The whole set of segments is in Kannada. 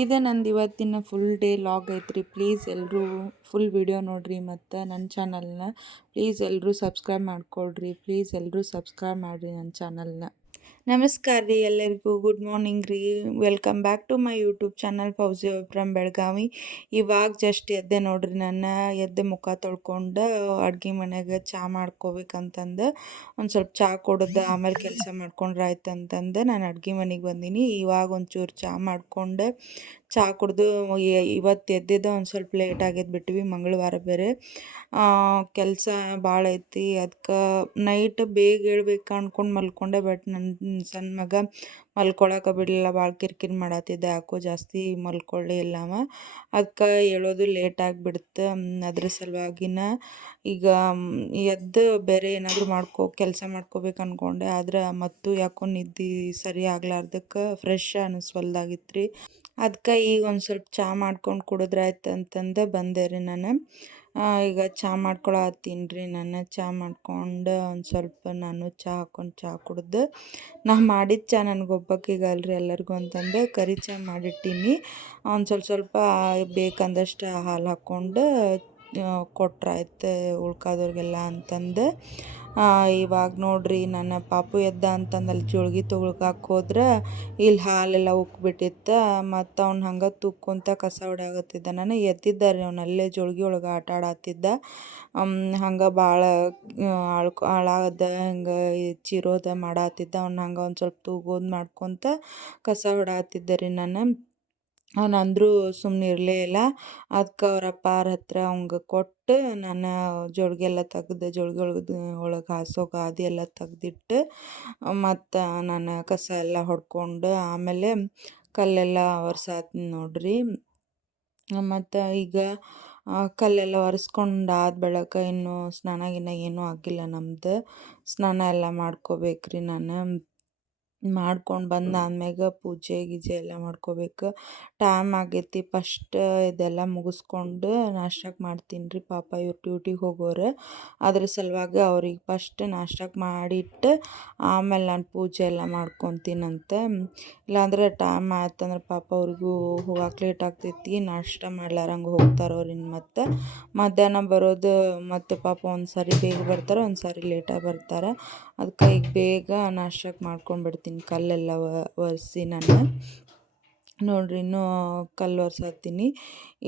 ಇದು ನಂದು ಇವತ್ತಿನ ಫುಲ್ ಡೇ ಲಾಗ್ ಐತ್ರಿ. ಪ್ಲೀಸ್ ಎಲ್ಲರೂ ಫುಲ್ ವಿಡಿಯೋ ನೋಡಿರಿ ಮತ್ತು ನನ್ನ ಚಾನಲ್ನ ಪ್ಲೀಸ್ ಎಲ್ಲರೂ ಸಬ್ಸ್ಕ್ರೈಬ್ ಮಾಡ್ಕೊಳ್ರಿ. ಪ್ಲೀಸ್ ಎಲ್ಲರೂ ಸಬ್ಸ್ಕ್ರೈಬ್ ಮಾಡಿರಿ ನನ್ನ ಚಾನಲ್ನ. ನಮಸ್ಕಾರ ರೀ ಎಲ್ಲರಿಗೂ, ಗುಡ್ ಮಾರ್ನಿಂಗ್ ರೀ. Welcome back to my YouTube channel Fauji from Belagavi. ಇವಾಗ ಜಸ್ಟ್ ಎದ್ದೆ ನೋಡ್ರಿ. ನಾನು ಎದ್ದೆ ಮುಖ ತೊಳ್ಕೊಂಡು ಅಡ್ಗೆ ಮನೆಯಾಗ ಚಹಾ ಮಾಡ್ಕೋಬೇಕಂತಂದು ಒಂದು ಸ್ವಲ್ಪ ಚಹಾ ಕುಡ್ದು ಆಮೇಲೆ ಕೆಲಸ ಮಾಡ್ಕೊಂಡ್ರೆ ಆಯ್ತು ಅಂತಂದು ನಾನು ಅಡ್ಗೆ ಮನೆಗೆ ಬಂದೀನಿ. ಇವಾಗ ಒಂಚೂರು ಚಹಾ ಮಾಡ್ಕೊಂಡು ಚಹಾ ಕುಡ್ದು ಇವತ್ತು ಎದ್ದಿದ್ದು ಒಂದು ಸ್ವಲ್ಪ ಲೇಟ್ ಆಗೈತೆ, ಬಿಟ್ವಿ ಮಂಗಳವಾರ ಬೇರೆ. ಕೆಲಸ ಭಾಳ ಐತಿ, ಅದಕ್ಕೆ ನೈಟ್ ಬೇಗ ಹೇಳ್ಬೇಕು ಅಂದ್ಕೊಂಡು ಮಲ್ಕೊಂಡೆ. ಬಟ್ ನನ್ನ ಸಣ್ಣ ಮಗ ಮಲ್ಕೊಳಕ್ಕೆ ಬಿಡಲಿಲ್ಲ, ಭಾಳ ಕಿರಿಕಿರಿ ಮಾಡತ್ತಿದ್ದ. ಯಾಕೋ ಜಾಸ್ತಿ ಮಲ್ಕೊಳ್ಳೇ ಇಲ್ಲ ಅವ, ಅದಕ್ಕೆ ಹೇಳೋದು ಲೇಟ್ ಆಗಿಬಿಡ್ತು. ಅದ್ರ ಸಲುವಾಗಿನ ಈಗ ಎದ್ದು ಬೇರೆ ಏನಾದರೂ ಕೆಲಸ ಮಾಡ್ಕೋಬೇಕು ಅಂದ್ಕೊಂಡೆ. ಆದ್ರೆ ಮತ್ತು ಯಾಕೋ ನಿದ್ದೆ ಸರಿ ಆಗ್ಲಾರ್ದಕ್ಕೆ ಫ್ರೆಶ್ ಅನ್ನಿಸ್ವಲ್ದಾಗಿತ್ತು ರೀ. ಅದಕ್ಕೆ ಈಗ ಒಂದು ಸ್ವಲ್ಪ ಚಹಾ ಮಾಡ್ಕೊಂಡು ಕುಡಿದ್ರಾಯ್ತು ಅಂತಂದು ಬಂದೆ ರೀ ನಾನು. ಈಗ ಚಹಾ ಮಾಡ್ಕೊಳತ್ತೀನಿ ರೀ. ನಾನು ಚಹಾ ಮಾಡ್ಕೊಂಡು ಒಂದು ಸ್ವಲ್ಪ ನಾನು ಚಹಾ ಹಾಕ್ಕೊಂಡು ಚಹಾ ಕುಡ್ದು, ನಾ ಮಾಡಿದ ಚಹಾ ನನಗೊಬ್ಬಕ್ಕಿಗೆ ಅಲ್ರಿ ಎಲ್ಲರಿಗೂ ಅಂತಂದು ಕರಿ ಚಹಾ ಮಾಡಿಟ್ಟೀನಿ. ಒಂದು ಸ್ವಲ್ಪ ಬೇಕಂದಷ್ಟು ಹಾಲು ಹಾಕ್ಕೊಂಡು ಕೊಟ್ರಾಯ್ತು ಉಳ್ಕಾದವ್ರಿಗೆಲ್ಲ ಅಂತಂದು. ಇವಾಗ ನೋಡ್ರಿ ನನ್ನ ಪಾಪು ಎದ್ದ ಅಂತಂದು ಅಲ್ಲಿ ಜೋಳ್ಗಿ ತೊಗೊಳಕ್ಕೆ ಹೋದ್ರೆ ಇಲ್ಲಿ ಹಾಲೆಲ್ಲ ಉಕ್ಬಿಟ್ಟಿತ್ತು. ಮತ್ತು ಅವ್ನು ಹಂಗೆ ತುಕ್ಕೊಂತ ಕಸ ಹೊಡ್ಯಾಕತ್ತಿದ್ದ. ನಾನು ಎದ್ದಿದ್ದ ರೀ, ಅವ್ನು ಅಲ್ಲೇ ಜೋಳ್ಗಿ ಒಳಗೆ ಆಟ ಆಡತ್ತಿದ್ದ. ಹಂಗೆ ಭಾಳ ಹಾಳಾಗದ ಹಿಂಗೆ ಚಿರೋದ ಮಾಡತ್ತಿದ್ದ. ಅವ್ನು ಹಂಗೆ ಒಂದು ಸ್ವಲ್ಪ ತೂಗೋದು ಮಾಡ್ಕೊತ ಕಸ ಹೊಡ್ಯಾಕತ್ತಿದ್ದೆ ರೀ ನಾನು. ಅವನಂದ್ರೂ ಸುಮ್ಮನೆ ಇರಲೇ ಇಲ್ಲ. ಅದಕ್ಕೆ ಅವ್ರ ಅಪ್ಪಾರ ಹತ್ರ ಅವಂಗೆ ಕೊಟ್ಟು ನಾನು ಜೋಳ್ಗಿ ಎಲ್ಲ ತೆಗ್ದು ಜೋಳ್ಗಿ ಒಳಗೆ ಹಾಸೋ ಗಾದಿ ಎಲ್ಲ ತೆಗ್ದಿಟ್ಟು ಮತ್ತು ನಾನು ಕಸ ಎಲ್ಲ ಹೊಡ್ಕೊಂಡು ಆಮೇಲೆ ಕಲ್ಲೆಲ್ಲ ಒರ್ಸಾತೀನಿ ನೋಡ್ರಿ. ಮತ್ತು ಈಗ ಕಲ್ಲೆಲ್ಲ ಒರೆಸ್ಕೊಂಡು ಆದ ಬಳಿಕ ಇನ್ನೂ ಸ್ನಾನ ಗಿನ ಏನೂ ಆಗಿಲ್ಲ ನಮ್ದು. ಸ್ನಾನ ಎಲ್ಲ ಮಾಡ್ಕೋಬೇಕ್ರಿ ನಾನು. ಮಾಡ್ಕೊಂಡು ಬಂದಾದ್ಮ್ಯಾಗ ಪೂಜೆ ಗೀಜೆ ಎಲ್ಲ ಮಾಡ್ಕೋಬೇಕು. ಟೈಮ್ ಆಗೈತಿ. ಫಸ್ಟ್ ಇದೆಲ್ಲ ಮುಗಿಸ್ಕೊಂಡು ನಾಷ್ಟಕ್ಕೆ ಮಾಡ್ತೀನಿ ರೀ. ಪಾಪ ಇವ್ರು ಡ್ಯೂಟಿಗೆ ಹೋಗೋರು, ಅದ್ರ ಸಲುವಾಗಿ ಅವ್ರಿಗೆ ಫಸ್ಟ್ ನಾಷ್ಟಕ್ಕೆ ಮಾಡಿಟ್ಟು ಆಮೇಲೆ ನಾನು ಪೂಜೆ ಎಲ್ಲ ಮಾಡ್ಕೊತೀನಂತೆ. ಇಲ್ಲಾಂದ್ರೆ ಟೈಮ್ ಆಯ್ತಂದ್ರೆ ಪಾಪ ಅವ್ರಿಗೂ ಹೋಗಕ್ಕೆ ಲೇಟ್ ಆಗ್ತೈತಿ. ನಾಷ್ಟ ಮಾಡ್ಲಾರಂಗೆ ಹೋಗ್ತಾರೆ ಅವ್ರು. ಇನ್ನು ಮತ್ತು ಮಧ್ಯಾಹ್ನ ಬರೋದು ಮತ್ತು ಪಾಪ ಒಂದು ಸಾರಿ ಬೇಗ ಬರ್ತಾರೆ, ಒಂದು ಸಾರಿ ಲೇಟಾಗಿ ಬರ್ತಾರೆ. ಅದಕ್ಕೆ ಈಗ ಬೇಗ ನಾಷ್ಟಕ್ಕೆ ಮಾಡ್ಕೊಂಡ್ಬಿಡ್ತೀನಿ. ಕಲ್ಲೆಲ್ಲ ಒರೆಸಿ ನಾನು ನೋಡ್ರಿ ಇನ್ನೂ ಕಲ್ಲು ಒರ್ಸಾತೀನಿ.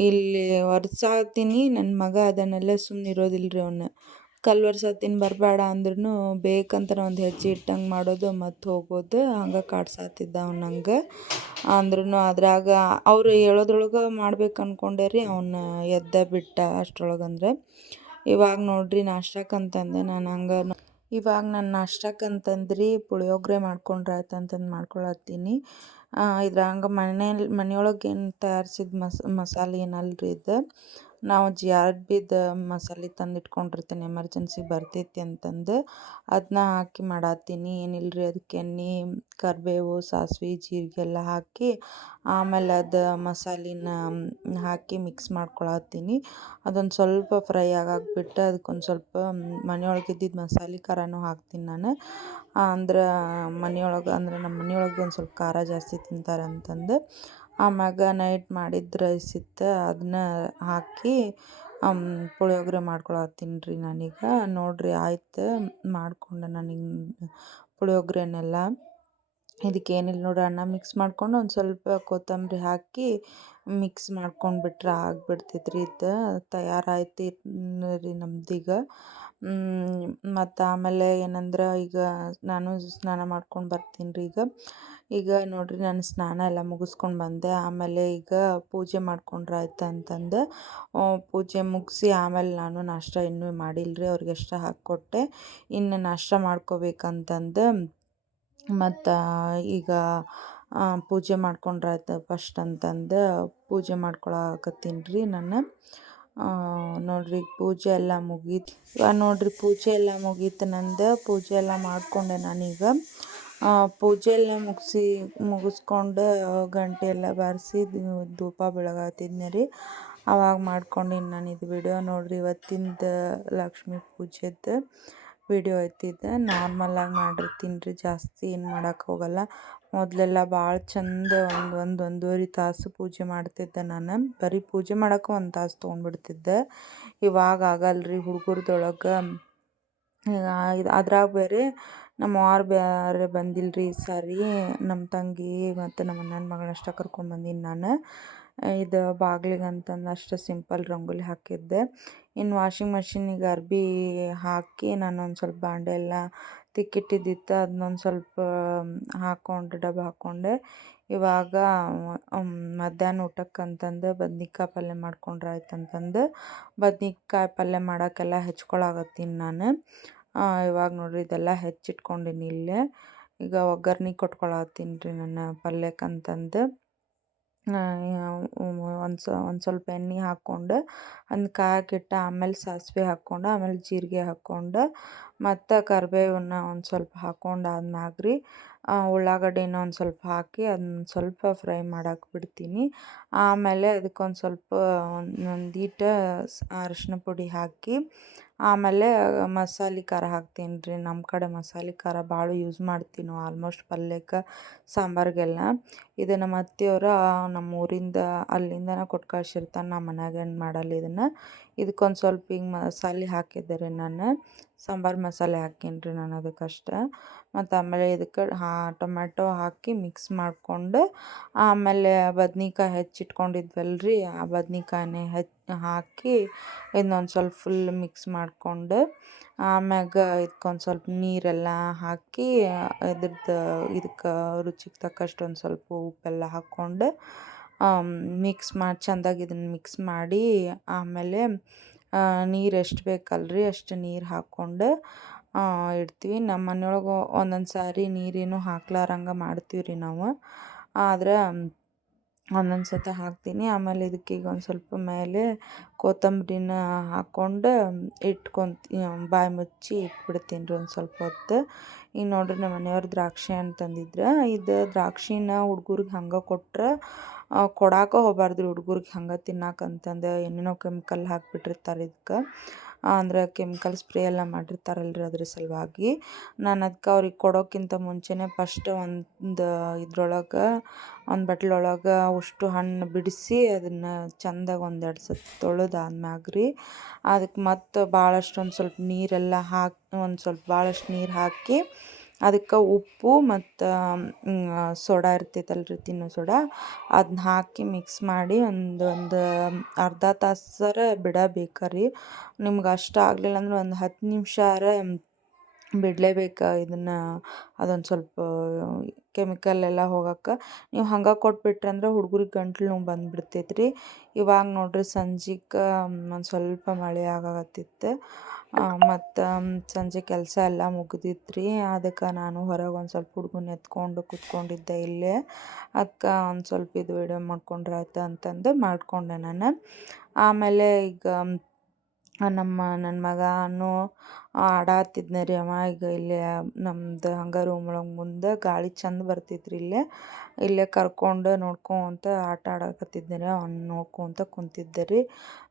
ಇಲ್ಲಿ ಒರ್ಸಾತೀನಿ. ನನ್ನ ಮಗ ಅದನ್ನೆಲ್ಲ ಸುಮ್ಮನೆ ಇರೋದಿಲ್ಲ ರೀ. ಅವನು ಕಲ್ಲು ಒರ್ಸಾತೀನಿ ಬರಬೇಡ ಅಂದ್ರೂ ಬೇಕಂತ ಒಂದು ಹೆಜ್ಜೆ ಇಟ್ಟಂಗೆ ಮಾಡೋದು ಮತ್ತು ಹೋಗೋದು, ಹಂಗೆ ಕಾಡ್ಸಾತಿದ್ದ ಅವ್ನು ನಂಗೆ. ಅಂದ್ರೂ ಅದ್ರಾಗ ಅವರು ಹೇಳೋದ್ರೊಳಗೆ ಮಾಡ್ಬೇಕು ಅಂದ್ಕೊಂಡೆ ರೀ. ಅವನು ಎದ್ದ ಬಿಟ್ಟ ಅಷ್ಟ್ರೊಳಗಂದ್ರೆ. ಇವಾಗ ನೋಡ್ರಿ ನಾಷ್ಟಕ್ಕಂತಂದೆ ನಾನು ಹಂಗೆ ಇವಾಗ ನಾನು ನಾಷ್ಟಕ್ಕಂತಂದ್ರಿ ಪುಳಿಯೋಗರೆ ಮಾಡ್ಕೊಂಡ್ರೆ ಆಯ್ತು ಅಂತಂದು ಮಾಡ್ಕೊಳತ್ತೀನಿ. ಇದ್ರಂಗೆ ಮನೆಯೊಳಗೆ ಏನು ತಯಾರಿಸಿದ ಮಸಾಲೆ ಏನಲ್ರಿ ಇದು. ನಾವು GRBದು ಮಸಾಲೆ ತಂದು ಇಟ್ಕೊಂಡಿರ್ತೀನಿ, ಎಮರ್ಜೆನ್ಸಿ ಬರ್ತೈತಿ ಅಂತಂದು. ಅದನ್ನ ಹಾಕಿ ಮಾಡತ್ತೀನಿ. ಏನಿಲ್ಲರಿ, ಅದಕ್ಕೆ ಎಣ್ಣೆ, ಕರಿಬೇವು, ಸಾಸಿವೆ, ಜೀರಿಗೆ ಎಲ್ಲ ಹಾಕಿ ಆಮೇಲೆ ಅದು ಮಸಾಲೆನ ಹಾಕಿ ಮಿಕ್ಸ್ ಮಾಡ್ಕೊಳತ್ತೀನಿ. ಅದೊಂದು ಸ್ವಲ್ಪ ಫ್ರೈ ಆಗಾಕ್ಬಿಟ್ಟು ಅದಕ್ಕೊಂದು ಸ್ವಲ್ಪ ಮನೆಯೊಳಗೆ ಇದ್ದಿದ್ದು ಮಸಾಲೆ ಖಾರನೂ ಹಾಕ್ತೀನಿ ನಾನು. ಅಂದ್ರೆ ಮನೆಯೊಳಗೆ ಅಂದ್ರೆ ನಮ್ಮ ಮನೆಯೊಳಗೆ ಒಂದು ಸ್ವಲ್ಪ ಖಾರ ಜಾಸ್ತಿ ತಿಂತಾರೆ ಅಂತಂದು. ಆಮ್ಯಾಗ ನೈಟ್ ಮಾಡಿದ ರೈಸ್ ಇತ್ತು, ಅದನ್ನ ಹಾಕಿ ಪುಳಿಯೋಗರೆ ಮಾಡ್ಕೊಳತ್ತೀನಿ ರೀ ನಾನೀಗ. ನೋಡಿರಿ ಆಯ್ತು ಮಾಡ್ಕೊಂಡೆ ನಾನೀಗ ಪುಳಿಯೋಗರೆನೆಲ್ಲ. ಇದಕ್ಕೇನಿಲ್ಲ ನೋಡ್ರಿ, ಅನ್ನ ಮಿಕ್ಸ್ ಮಾಡ್ಕೊಂಡು ಒಂದು ಸ್ವಲ್ಪ ಕೊತ್ತಂಬರಿ ಹಾಕಿ ಮಿಕ್ಸ್ ಮಾಡ್ಕೊಂಡ್ಬಿಟ್ರೆ ಆಗಿಬಿಡ್ತೈತೆ ರೀ. ಇದು ತಯಾರಾಯ್ತು ರೀ ನಮ್ದೀಗ. ಮತ್ತು ಆಮೇಲೆ ಏನಂದ್ರೆ ಈಗ ನಾನು ಸ್ನಾನ ಮಾಡ್ಕೊಂಡು ಬರ್ತೀನಿ ರೀ ಈಗ ನೋಡಿರಿ ನಾನು ಸ್ನಾನ ಎಲ್ಲ ಮುಗಿಸ್ಕೊಂಡು ಬಂದೆ. ಆಮೇಲೆ ಈಗ ಪೂಜೆ ಮಾಡ್ಕೊಂಡ್ರೆ ಆಯ್ತು ಅಂತಂದು ಪೂಜೆ ಮುಗಿಸಿ ಆಮೇಲೆ ನಾನು ನಾಷ್ಟ ಇನ್ನೂ ಮಾಡಿಲ್ಲರಿ, ಅವ್ರಿಗೆ ಅಷ್ಟ ಹಾಕ್ಕೊಟ್ಟೆ. ಇನ್ನು ನಾಷ್ಟ ಮಾಡ್ಕೋಬೇಕಂತಂದು ಮತ್ತು ಈಗ ಪೂಜೆ ಮಾಡ್ಕೊಂಡ್ರೆ ಆಯ್ತು ಫಸ್ಟ್ ಅಂತಂದು ಪೂಜೆ ಮಾಡ್ಕೊಳಕತ್ತೀನಿ ರೀ ನಾನು. ನೋಡ್ರಿ ಪೂಜೆ ಎಲ್ಲ ಮುಗೀತು. ಇವಾಗ ನೋಡ್ರಿ ಪೂಜೆ ಎಲ್ಲ ಮುಗೀತು ನಂದು. ಪೂಜೆ ಎಲ್ಲ ಮಾಡಿಕೊಂಡೆ ನಾನೀಗ. ಪೂಜೆ ಎಲ್ಲ ಮುಗಿಸ್ಕೊಂಡು ಗಂಟೆ ಎಲ್ಲ ಬಾರಿಸಿ ಧೂಪ ಬೆಳಗತ್ತಿದ್ನಿ ರೀ. ಅವಾಗ ಮಾಡ್ಕೊಂಡಿನಿ ನಾನು ಇದು ವಿಡಿಯೋ. ನೋಡಿರಿ ಇವತ್ತಿಂದು ಲಕ್ಷ್ಮೀ ಪೂಜೆದು ವಿಡಿಯೋ ಐತಿದ್ದು. ನಾರ್ಮಲಾಗಿ ಮಾಡಿರ್ತೀನಿ ರೀ, ಜಾಸ್ತಿ ಏನು ಮಾಡೋಕ್ಕೆ ಹೋಗಲ್ಲ. ಮೊದಲೆಲ್ಲ ಭಾಳ ಚಂದ ಒಂದೂವರೆ ತಾಸು ಪೂಜೆ ಮಾಡ್ತಿದ್ದೆ ನಾನು. ಬರೀ ಪೂಜೆ ಮಾಡೋಕೆ 1 ತಾಸು ತೊಗೊಂಡ್ಬಿಡ್ತಿದ್ದೆ. ಇವಾಗ ಆಗಲ್ರಿ ಹುಡುಗರ್ದೊಳಗೆ ಇದು ಅದ್ರಾಗ ಬೇರೆ ನಮ್ಮ ಅವ್ವಾರು ಬೇರೆ ಬಂದಿಲ್ಲರಿ ಈ ಸಾರಿ. ನಮ್ಮ ತಂಗಿ ಮತ್ತು ನಮ್ಮ ಅಣ್ಣನ ಮಗಳನ್ನಷ್ಟೇ ಕರ್ಕೊಂಡು ಬಂದೀನಿ ನಾನು. ಇದು ಬಾಗಿಲಿಗೆ ಅಂತಂದು ಅಷ್ಟು ಸಿಂಪಲ್ ರಂಗೋಲಿ ಹಾಕಿದ್ದೆ. ಇನ್ನು ವಾಷಿಂಗ್ ಮಷಿನಿಗೆ ಅರ್ಬಿ ಹಾಕಿ ನಾನು ಒಂದು ಸ್ವಲ್ಪ ಬಾಂಡೆ ಎಲ್ಲ ತಿಕ್ಕಿಟ್ಟಿದ್ದಿತ್ತು, ಅದನ್ನೊಂದು ಸ್ವಲ್ಪ ಹಾಕ್ಕೊಂಡು ಡಬ್ಬ ಹಾಕ್ಕೊಂಡೆ. ಇವಾಗ ಮಧ್ಯಾಹ್ನ ಊಟಕ್ಕಂತಂದು ಬದ್ನಿಕಾಯಿ ಪಲ್ಯ ಮಾಡ್ಕೊಂಡ್ರೆ ಆಯ್ತಂತಂದು ಬದ್ನಿಕಾಯಿ ಪಲ್ಯ ಮಾಡೋಕ್ಕೆಲ್ಲ ಹೆಚ್ಕೊಳಕತ್ತೀನಿ ನಾನು. ಇವಾಗ ನೋಡಿರಿ ಇದೆಲ್ಲ ಹೆಚ್ಚಿಟ್ಕೊಂಡೀನಿ ಇಲ್ಲೇ. ಈಗ ಒಗ್ಗರ್ಣೆ ಕೊಟ್ಕೊಳತ್ತೀನಿ ರೀ ನನ್ನ ಪಲ್ಯಕ್ಕಂತಂದು. ಒಂದು ಸ್ವಲ್ಪ ಎಣ್ಣೆ ಹಾಕ್ಕೊಂಡು ಒಂದು ಕಾಯಕ್ಕಿಟ್ಟು ಆಮೇಲೆ ಸಾಸಿವೆ ಹಾಕ್ಕೊಂಡು ಆಮೇಲೆ ಜೀರಿಗೆ ಹಾಕ್ಕೊಂಡು ಮತ್ತು ಕರಿಬೇವನ್ನ ಒಂದು ಸ್ವಲ್ಪ ಹಾಕ್ಕೊಂಡು ಆದ್ಮ್ಯಾಗ ರೀ ಉಳ್ಳಾಗಡ್ಡಿನ ಒಂದು ಸ್ವಲ್ಪ ಹಾಕಿ ಅದನ್ನ ಸ್ವಲ್ಪ ಫ್ರೈ ಮಾಡಕ್ಕೆ ಬಿಡ್ತೀನಿ. ಆಮೇಲೆ ಅದಕ್ಕೊಂದು ಸ್ವಲ್ಪ ಒಂದೀಟು ಅರಿಶಿನ ಪುಡಿ ಹಾಕಿ ಆಮೇಲೆ ಮಸಾಲೆ ಖಾರ ಹಾಕ್ತೀನಿ ರೀ. ನಮ್ಮ ಕಡೆ ಮಸಾಲೆ ಖಾರ ಭಾಳ ಯೂಸ್ ಮಾಡ್ತೀವಿ ನಾವು ಆಲ್ಮೋಸ್ಟ್ ಪಲ್ಯಕ್ಕೆ ಸಾಂಬಾರಿಗೆಲ್ಲ. ಇದು ನಮ್ಮ ಅತ್ತೆಯವರು ನಮ್ಮ ಊರಿಂದ ಅಲ್ಲಿಂದನೇ ಕೊಟ್ಟು ಕಳ್ಸಿರ್ತಾರೆ, ನಮ್ಮ ಮನ್ಯಾಗೇನು ಮಾಡಲ್ಲ ಇದನ್ನು. ಇದಕ್ಕೊಂದು ಸ್ವಲ್ಪ ಹಿಂಗೆ ಮಸಾಲೆ ಹಾಕಿದ್ದೆ ರೀ ನಾನು, ಸಾಂಬಾರು ಮಸಾಲೆ ಹಾಕೀನಿ ರೀ ನಾನು ಅದಕ್ಕಷ್ಟೆ. ಮತ್ತು ಆಮೇಲೆ ಇದಕ್ಕೆ ಟೊಮ್ಯಾಟೊ ಹಾಕಿ ಮಿಕ್ಸ್ ಮಾಡಿಕೊಂಡು ಆಮೇಲೆ ಬದ್ನಿಕಾಯಿ ಹೆಚ್ಚಿಟ್ಕೊಂಡಿದ್ವಲ್ರಿ ಆ ಬದ್ನಿಕಾಯಿನೇ ಹಾಕಿ ಇದನ್ನೊಂದು ಸ್ವಲ್ಪ ಫುಲ್ ಮಿಕ್ಸ್ ಮಾಡಿಕೊಂಡು ಆಮ್ಯಾಗ ಇದಕ್ಕೊಂದು ಸ್ವಲ್ಪ ನೀರೆಲ್ಲ ಹಾಕಿ ಇದಕ್ಕೆ ರುಚಿಗೆ ತಕ್ಕಷ್ಟು ಒಂದು ಸ್ವಲ್ಪ ಉಪ್ಪೆಲ್ಲ ಹಾಕ್ಕೊಂಡು ಮಿಕ್ಸ್ ಮಾಡಿ ಚೆಂದಾಗಿ ಇದನ್ನು ಮಿಕ್ಸ್ ಮಾಡಿ ಆಮೇಲೆ ನೀರು ಎಷ್ಟು ಬೇಕಲ್ರಿ ಅಷ್ಟು ನೀರು ಹಾಕ್ಕೊಂಡು ಇಡ್ತೀವಿ. ನಮ್ಮ ಮನೆಯೊಳಗೆ ಒಂದೊಂದು ಸಾರಿ ನೀರೇನು ಹಾಕ್ಲಾರಂಗೆ ಮಾಡ್ತೀವಿ ರೀ ನಾವು. ಆದ್ರೆ ಒಂದೊಂದು ಸತಿ ಹಾಕ್ತೀನಿ. ಆಮೇಲೆ ಇದಕ್ಕೀಗ ಒಂದು ಸ್ವಲ್ಪ ಮೇಲೆ ಕೊತ್ತಂಬರಿನ ಹಾಕ್ಕೊಂಡು ಬಾಯಿ ಮುಚ್ಚಿ ಇಟ್ಬಿಡ್ತೀನಿ ರೀ ಒಂದು ಸ್ವಲ್ಪ ಹೊತ್ತು. ಈಗ ನೋಡಿರಿ ನಮ್ಮ ಮನೆಯವ್ರು ದ್ರಾಕ್ಷಿ ಹಣ್ಣು ತಂದಿದ್ರು. ಇದು ದ್ರಾಕ್ಷಿನ ಹುಡ್ಗರಿಗೆ ಹಂಗೆ ಕೊಟ್ರೆ ಕೊಡೋಕೆ ಹೋಗ್ಬಾರ್ದು ರೀ ಹುಡ್ಗರಿಗೆ ಹಂಗೆ ತಿನ್ನಕ್ಕಂತಂದು ಏನೇನೋ ಕೆಮಿಕಲ್ ಹಾಕಿಬಿಟ್ಟಿರ್ತಾರೆ ಇದಕ್ಕೆ. ಅಂದ್ರೆ ಕೆಮಿಕಲ್ ಸ್ಪ್ರೇ ಎಲ್ಲ ಮಾಡಿರ್ತಾರಲ್ರಿ ಅದ್ರ ಸಲುವಾಗಿ ನಾನು ಅದಕ್ಕೆ ಅವ್ರಿಗೆ ಕೊಡೋಕ್ಕಿಂತ ಮುಂಚೆನೇ ಫಸ್ಟ್ ಒಂದು ಒಂದು ಬಟ್ಲೊಳಗೆ ಅಷ್ಟು ಹಣ್ಣು ಬಿಡಿಸಿ ಅದನ್ನು ಚೆಂದಾಗಿ 1-2 ಸತಿ ತೊಳೆದಾದ್ಮ್ಯಾಗ ರೀ ಅದಕ್ಕೆ ಮತ್ತು ಭಾಳಷ್ಟು ಒಂದು ಸ್ವಲ್ಪ ನೀರೆಲ್ಲ ಹಾಕಿ ಒಂದು ಸ್ವಲ್ಪ ಭಾಳಷ್ಟು ನೀರು ಹಾಕಿ ಅದಕ್ಕೆ ಉಪ್ಪು ಮತ್ತು ಸೋಡಾ ಇರ್ತೈತಲ್ರಿ ತಿನ್ನೋ ಸೋಡಾ ಅದನ್ನ ಹಾಕಿ ಮಿಕ್ಸ್ ಮಾಡಿ ಒಂದು ಅರ್ಧ ತಾಸಾರ ಬಿಡಬೇಕು ರೀ. ನಿಮ್ಗೆ ಅಷ್ಟು ಆಗಲಿಲ್ಲ ಅಂದ್ರೆ ಒಂದು 10 ನಿಮಿಷಾರ ಬಿಡಲೇಬೇಕು ಇದನ್ನು. ಅದೊಂದು ಸ್ವಲ್ಪ ಕೆಮಿಕಲ್ ಎಲ್ಲ ಹೋಗೋಕೆ. ನೀವು ಹಂಗೆ ಕೊಟ್ಬಿಟ್ರಿ ಅಂದ್ರೆ ಹುಡ್ಗರಿಗೆ ಗಂಟ್ಲು ನೋವು ಬಂದುಬಿಡ್ತೈತೆ ರೀ. ಇವಾಗ ನೋಡಿರಿ ಸಂಜೆಗೆ ಒಂದು ಸ್ವಲ್ಪ ಮಳೆ ಆಗಾಕತ್ತಿತ್ತು ಮತ್ತು ಸಂಜೆ ಕೆಲಸ ಎಲ್ಲ ಮುಗ್ದಿತ್ತು ರೀ. ಅದಕ್ಕೆ ನಾನು ಹೊರಗೆ ಒಂದು ಸ್ವಲ್ಪ ಹುಡ್ಗನ ಎತ್ಕೊಂಡು ಕೂತ್ಕೊಂಡಿದ್ದೆ ಇಲ್ಲೇ. ಅದಕ್ಕೆ ಒಂದು ಸ್ವಲ್ಪ ಇದು ವಿಡಿಯೋ ಮಾಡ್ಕೊಂಡ್ರೆ ಆಯ್ತು ಅಂತಂದು ಮಾಡಿಕೊಂಡೆ ನಾನು. ಆಮೇಲೆ ಈಗ ನನ್ನ ಮಗನೂ ಆಡಾತಿದ್ನ ರೀ ಅವ. ಈಗ ಇಲ್ಲೇ ನಮ್ದು ಹಂಗೆ ರೂಮ್ ಒಳಗೆ ಮುಂದೆ ಗಾಳಿ ಚಂದ ಬರ್ತೈತೆ ರೀ ಇಲ್ಲೇ ಕರ್ಕೊಂಡು ನೋಡ್ಕೊತ ಆಟ ಆಡಕತ್ತಿದ್ದೆ ರೀ. ಅವ್ನು ನೋಡ್ಕೊತ ಕುಂತಿದ್ದೆ ರೀ.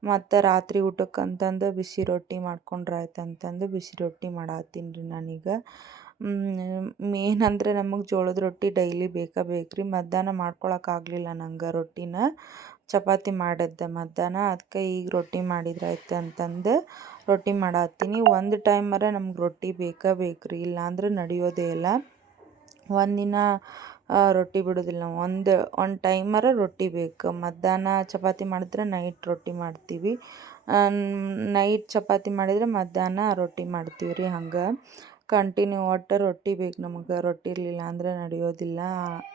ಮತ್ತು ರಾತ್ರಿ ಊಟಕ್ಕಂತಂದು ಬಿಸಿ ರೊಟ್ಟಿ ಮಾಡ್ಕೊಂಡ್ರೆ ಆಯ್ತು ಅಂತಂದು ಬಿಸಿ ರೊಟ್ಟಿ ಮಾಡತ್ತೀನಿ ರೀ ನಾನೀಗ. ಮೇನ್ ಅಂದರೆ ನಮಗೆ ಜೋಳದ ರೊಟ್ಟಿ ಡೈಲಿ ಬೇಕು ರೀ. ಮಧ್ಯಾಹ್ನ ಮಾಡ್ಕೊಳಕ್ಕಾಗಲಿಲ್ಲ ನಂಗೆ ರೊಟ್ಟಿನ, ಚಪಾತಿ ಮಾಡಿದ್ದೆ ಮಧ್ಯಾಹ್ನ. ಅದಕ್ಕೆ ಈಗ ರೊಟ್ಟಿ ಮಾಡಿದ್ರೆ ಆಯ್ತು ಅಂತಂದು ರೊಟ್ಟಿ ಮಾಡತ್ತೀನಿ. ಒಂದು ಟೈಮರ ನಮ್ಗೆ ರೊಟ್ಟಿ ಬೇಕು ರೀ, ಇಲ್ಲಾಂದ್ರೆ ನಡೆಯೋದೇ ಇಲ್ಲ. ಒಂದಿನ ರೊಟ್ಟಿ ಬಿಡೋದಿಲ್ಲ. ಒಂದು ಟೈಮರ ರೊಟ್ಟಿ ಬೇಕು. ಮಧ್ಯಾಹ್ನ ಚಪಾತಿ ಮಾಡಿದ್ರೆ ನೈಟ್ ರೊಟ್ಟಿ ಮಾಡ್ತೀವಿ, ನೈಟ್ ಚಪಾತಿ ಮಾಡಿದರೆ ಮಧ್ಯಾಹ್ನ ರೊಟ್ಟಿ ಮಾಡ್ತೀವಿ ರೀ. ಹಂಗೆ ಕಂಟಿನ್ಯೂ ಒಟ್ಟು ರೊಟ್ಟಿ ಬೇಕು ನಮಗೆ. ರೊಟ್ಟಿ ಇರಲಿಲ್ಲ ಅಂದರೆ ನಡೆಯೋದಿಲ್ಲ.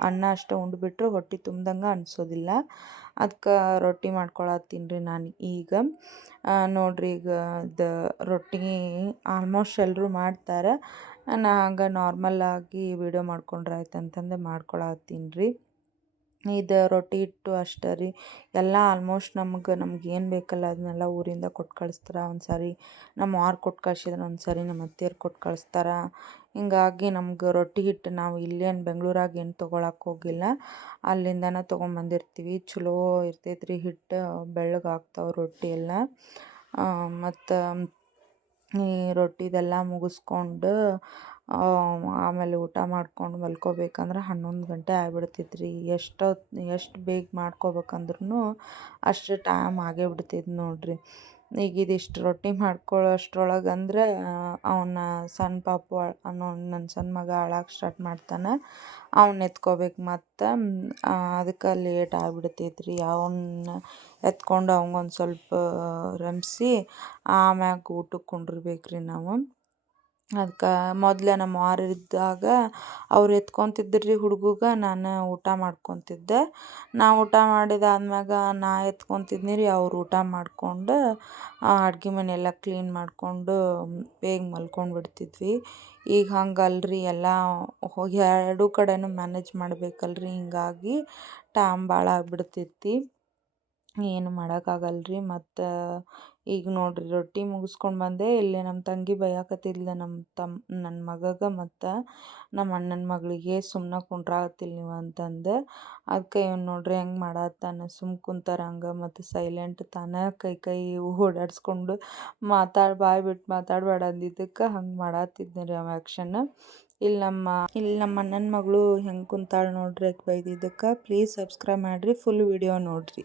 ಅನ್ನ ಅಷ್ಟೇ ಉಂಡ್ಬಿಟ್ರೆ ಹೊಟ್ಟೆ ತುಂಬ್ದಂಗೆ ಅನಿಸೋದಿಲ್ಲ. ಅದಕ್ಕೆ ರೊಟ್ಟಿ ಮಾಡ್ಕೊಳತ್ತೀನಿ ರೀ ನಾನು ಈಗ. ನೋಡಿರಿ ಈಗ ರೊಟ್ಟಿ ಆಲ್ಮೋಸ್ಟ್ ಎಲ್ಲರೂ ಮಾಡ್ತಾರೆ. ನಾನು ಹಂಗೆ ನಾರ್ಮಲ್ಲಾಗಿ ವಿಡಿಯೋ ಮಾಡ್ಕೊಂಡ್ರೆ ಆಯ್ತು ಅಂತಂದು ಮಾಡ್ಕೊಳತ್ತೀನಿ ರೀ. ಇದು ರೊಟ್ಟಿ ಹಿಟ್ಟು ಅಷ್ಟೇ ರೀ. ಎಲ್ಲ ಆಲ್ಮೋಸ್ಟ್ ನಮ್ಗೆ ಏನು ಬೇಕಲ್ಲ ಅದನ್ನೆಲ್ಲ ಊರಿಂದ ಕೊಟ್ಟು ಕಳಿಸ್ತಾರೆ. ಒಂದು ಸಾರಿ ನಮ್ಮ ಅವ್ವಾರು ಕೊಟ್ಟು ಕಳ್ಸಿದ್ರೆ ಒಂದು ಸಾರಿ ನಮ್ಮ ಅತ್ತೆಯವ್ರು ಕೊಟ್ಟು ಕಳಿಸ್ತಾರೆ. ಹಿಂಗಾಗಿ ನಮ್ಗೆ ರೊಟ್ಟಿ ಹಿಟ್ಟು ನಾವು ಇಲ್ಲೇನು ಬೆಂಗ್ಳೂರಾಗ ಏನು ತೊಗೊಳಕ್ಕೆ ಹೋಗಿಲ್ಲ, ಅಲ್ಲಿಂದನೇ ತೊಗೊಂಬಂದಿರ್ತೀವಿ. ಚಲೋ ಇರ್ತೈತೆ ರೀ ಹಿಟ್ಟು, ಬೆಳ್ಳಗೆ ಆಗ್ತಾವೆ ರೊಟ್ಟಿ ಎಲ್ಲ. ಮತ್ತು ಈ ರೊಟ್ಟಿದೆಲ್ಲ ಮುಗಿಸ್ಕೊಂಡು ಆಮೇಲೆ ಊಟ ಮಾಡ್ಕೊಂಡು ಮಲ್ಕೋಬೇಕಂದ್ರೆ 11 ಗಂಟೆ ಆಗ್ಬಿಡ್ತಿತ್ತು ರೀ. ಎಷ್ಟು ಬೇಗ ಮಾಡ್ಕೋಬೇಕಂದ್ರೂ ಅಷ್ಟು ಟೈಮ್ ಆಗೇ ಬಿಡ್ತಿದ್ದು ನೋಡಿರಿ. ಈಗ ಇದಿಷ್ಟು ರೊಟ್ಟಿ ಮಾಡ್ಕೊಳ್ಳೋ ಅಷ್ಟ್ರೊಳಗೆ ಅಂದ್ರೆ ಅವನ ಸಣ್ಣ ಪಾಪು ನನ್ನ ಸಣ್ಣ ಮಗ ಅಳಕ್ಕೆ ಸ್ಟಾರ್ಟ್ ಮಾಡ್ತಾನೆ. ಅವ್ನ ಎತ್ಕೋಬೇಕು ಮತ್ತು ಅದಕ್ಕೆ ಲೇಟ್ ಆಗ್ಬಿಡ್ತೈತೆ ರೀ. ಅವನ್ನ ಎತ್ಕೊಂಡು ಅವಂಗೊಂದು ಸ್ವಲ್ಪ ರಂಪಿಸಿ ಆಮ್ಯಾಗ ಊಟಕ್ಕೆ ಕುಂಡಿರ್ಬೇಕು ರೀ ನಾವು. ಅದಕ್ಕೆ ಮೊದಲೇ ನಮ್ಮ ಅವ್ವಾರು ಇದ್ದಾಗ ಅವ್ರು ಎತ್ಕೊತಿದ್ರು ರೀ ಹುಡುಗಗೆ, ನಾನು ಊಟ ಮಾಡ್ಕೊತಿದ್ದೆ. ನಾ ಊಟ ಮಾಡಿದಾದ್ಮ್ಯಾಗ ನಾ ಎತ್ಕೊತಿದ್ನಿ ರೀ. ಅವ್ರು ಊಟ ಮಾಡ್ಕೊಂಡು ಅಡ್ಗೆ ಮನೆಯೆಲ್ಲ ಕ್ಲೀನ್ ಮಾಡಿಕೊಂಡು ಬೇಗ ಮಲ್ಕೊಂಡು ಬಿಡ್ತಿದ್ವಿ. ಈಗ ಹಂಗಲ್ರಿ, ಎಲ್ಲ ಎರಡೂ ಕಡೆನೂ ಮ್ಯಾನೇಜ್ ಮಾಡ್ಬೇಕಲ್ರಿ. ಹಿಂಗಾಗಿ ಟೈಮ್ ಭಾಳ ಆಗ್ಬಿಡ್ತೈತಿ, ಏನು ಮಾಡೋಕ್ಕಾಗಲ್ರಿ. ಮತ್ತು ಈಗ ನೋಡಿರಿ ರೊಟ್ಟಿ ಮುಗಿಸ್ಕೊಂಡು ಬಂದೆ. ಇಲ್ಲಿ ನಮ್ಮ ತಂಗಿ ಬೈಯಾಕತ್ತಿದ್ಲು ನನ್ನ ಮಗಗೆ ಮತ್ತು ನಮ್ಮ ಅಣ್ಣನ ಮಗಳಿಗೆ, ಸುಮ್ಮನೆ ಕುಂಡ್ರಾಕತ್ತಿಲ್ಲ ನೀವು ಅಂತಂದು. ಅದಕ್ಕೆ ಇವ್ನು ನೋಡ್ರಿ ಹೆಂಗೆ ಮಾಡತ್ತಾನ, ಕುಂತಾರ ಹಂಗೆ ಮತ್ತು ಸೈಲೆಂಟ್ ತಾನೇ ಕೈ ಓಡಾಡಿಸ್ಕೊಂಡು ಬಾಯ್ ಬಿಟ್ಟು ಮಾತಾಡಬೇಡ ಅಂದಿದ್ದಕ್ಕೆ ಹಂಗೆ ಮಾಡತ್ತಿದ್ನ ರೀ ಅವ ಆ್ಯಕ್ಷನ್. ಇಲ್ಲಿ ನಮ್ಮ ಅಣ್ಣನ ಮಗಳು ಹೆಂಗೆ ಕುಂತಾಳೆ ನೋಡ್ರಿ ಆಕೆ ಬೈದಿದ್ದಕ್ಕೆ. ಪ್ಲೀಸ್ ಸಬ್ಸ್ಕ್ರೈಬ್ ಮಾಡಿರಿ, ಫುಲ್ ವಿಡಿಯೋ ನೋಡಿರಿ.